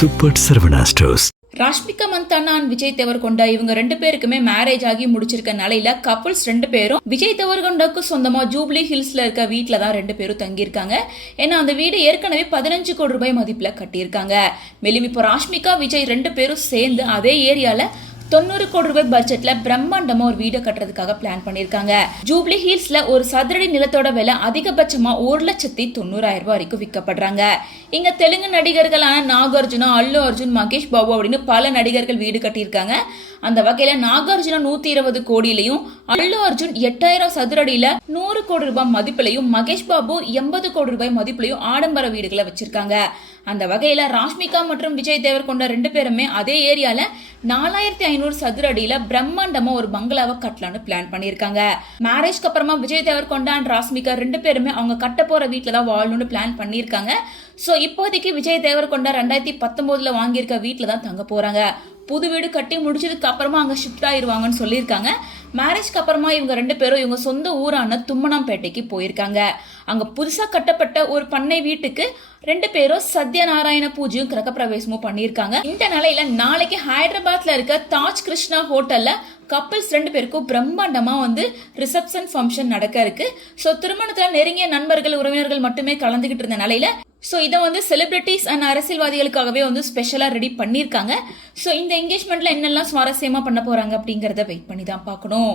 Super Saravana stores. Rashmika Mandhana and Vijay Deverakonda இவங்க ரெண்டு பேருக்குமே மேரேஜ் ஆகி முடிச்சிருக்க நிலையில கப்புள்ஸ் ரெண்டு பேரும் விஜய் தேவர்கொண்டாக்கு சொந்தமா ஜூப்ளி ஹில்ஸ்ல இருக்க வீட்டுல தான் ரெண்டு பேரும் தங்கியிருக்காங்க. ஏன்னா அந்த வீடு ஏற்கனவே 15 கோடி ரூபாய் மதிப்புல கட்டியிருக்காங்க. மேலும் இப்போ ராஷ்மிகா விஜய் ரெண்டு பேரும் சேர்ந்து அதே ஏரியால 90 கோடி ரூபாய் பட்ஜெட்ல பிரம்மாண்டமா ஒரு வீடு கட்டுறதுக்காக பிளான் பண்ணிருக்காங்க. ஜூப்ளி ஹில்ஸ்ல ஒரு சதுரடி நிலத்தோட விலை அதிகபட்சமா 1,90,000 ரூபாய் வரைக்கும் விற்கப்படுறாங்க. இங்க தெலுங்கு நடிகர்களான நாகார்ஜுனா, அல்லு அர்ஜுன், மகேஷ் பாபு அப்படின்னு பல நடிகர்கள் வீடு கட்டியிருக்காங்க. அந்த வகையில நாகார்ஜுனா 120 கோடியிலையும், அல்லு அர்ஜுன் 8000 சதுரடியில 100 கோடி ரூபாய் மதிப்பிலையும், மகேஷ் பாபு 80 கோடி ரூபாய் மதிப்பிலையும் ஆடம்பர வீடுகளை வச்சிருக்காங்க. அந்த வகையில ராஷ்மிகா மற்றும் விஜய் தேவர்கொண்டா ரெண்டு பேருமே அதே ஏரியால 4500 சதுரடியில பிரம்மாண்டமா ஒரு பங்களாவை கட்டலான்னு பிளான் பண்ணிருக்காங்க. மேரேஜ்க்கு அப்புறமா விஜய் தேவர்கொண்டா அண்ட் ராஷ்மிகா ரெண்டு பேருமே அவங்க கட்ட போற வீட்டுல தான் வாழணும்னு பிளான் பண்ணிருக்காங்க. சோ இப்போதைக்கு விஜய் தேவர்கொண்டா 2019 வாங்கியிருக்க வீட்டுல தான் தங்க போறாங்க. புது வீடு கட்டி முடிச்சதுக்கு அப்புறமா அங்க ஷிஃப்ட் ஆயிருவாங்கன்னு சொல்லியிருக்காங்க. மேரேஜ்க்கு அப்புறமா இவங்க ரெண்டு பேரும் இவங்க சொந்த ஊரான தும்மனாம்பேட்டைக்கு போயிருக்காங்க. அங்க புதுசா கட்டப்பட்ட ஒரு பண்ணை வீட்டுக்கு ரெண்டு பேரும் சத்யநாராயண பூஜையும் கிரகப்பிரவேசமும் பண்ணியிருக்காங்க. இந்த நிலையில நாளைக்கு ஹைதராபாத்ல இருக்க தாஜ் கிருஷ்ணா ஹோட்டல்ல கப்பிள்ஸ் ரெண்டு பேருக்கும் பிரம்மாண்டமா ரிசப்ஷன் ஃபங்க்ஷன் நடக்க இருக்கு. ஸோ திருமணத்துல நெருங்கிய நண்பர்கள், உறவினர்கள் மட்டுமே கலந்துகிட்டு இருந்த நிலையில ஸோ இதை செலிபிரிட்டிஸ் அண்ட் அரசியல்வாதிகளுக்காகவே ஸ்பெஷலா ரெடி பண்ணியிருக்காங்க. ஸோ இந்த என்கேஜ்மெண்ட்ல என்னெல்லாம் சுவாரஸ்யமா பண்ண போறாங்க அப்படிங்கறத வெயிட் பண்ணி தான் பார்க்கணும்.